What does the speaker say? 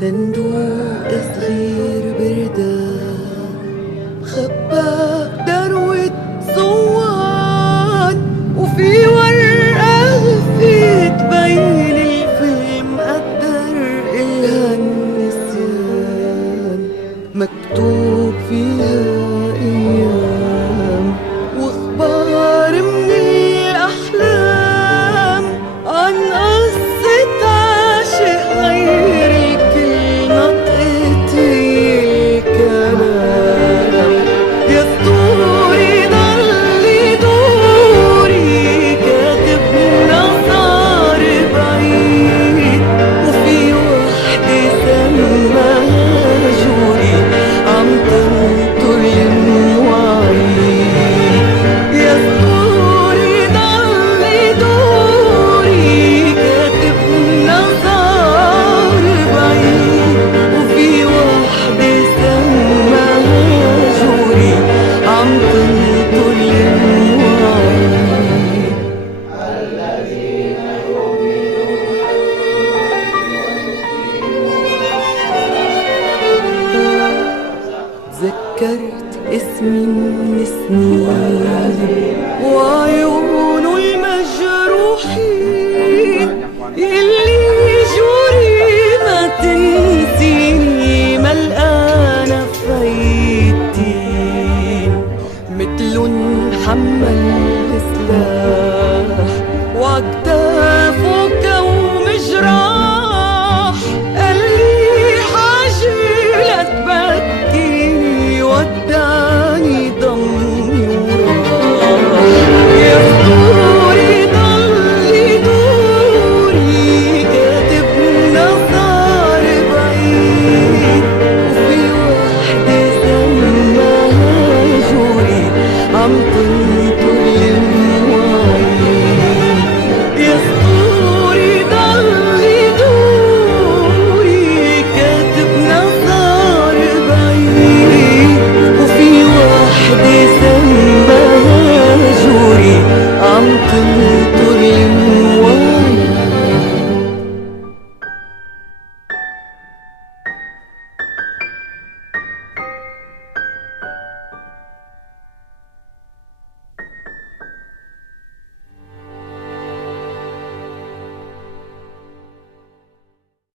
صندوق صغير بردان خباك دروة صوان وفي ورقة خفيت بين الفيلم قدر إلها النسيان مكتوب فيها أيام وأخبار من الأحلام عن قصة عاشق غير الكل نطقت الكلام يا اسطوري ضلي دوري كاتبنا صار بعيد وفي وحدة سماها جوري عم تنطر المواعيد يا اسطوري ضلي دوري كاتبنا صار بعيد وفي وحدة سماها جوري عم تنطر المواعيد تذكرت اسمي من سنين وعيونه المجروحين اللي